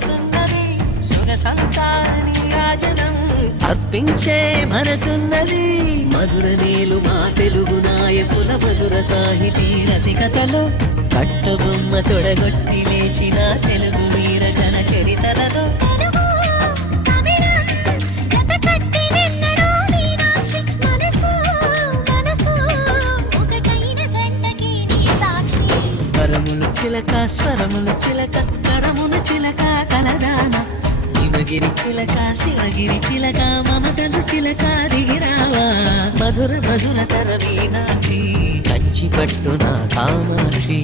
వయసున్నది సురసంతాని రాజనం అర్పించే మనసున్నది మధుర నీలు మా తెలుగు నాయకుల మధుర సాహితీ రసికతలో కట్టబొమ్మ తొడగొట్టి లేచిన తెలుగు వీర జన చరితలలో స్వరములు చిలక స్వరములు చిలక కరములు చిలక కలదాన హిమగిరి చిలక శివగిరి చిలక మమతలు చిలక దిగిరావా మధుర మధుర తర మీనాక్షి కంచి పట్టున కామాక్షి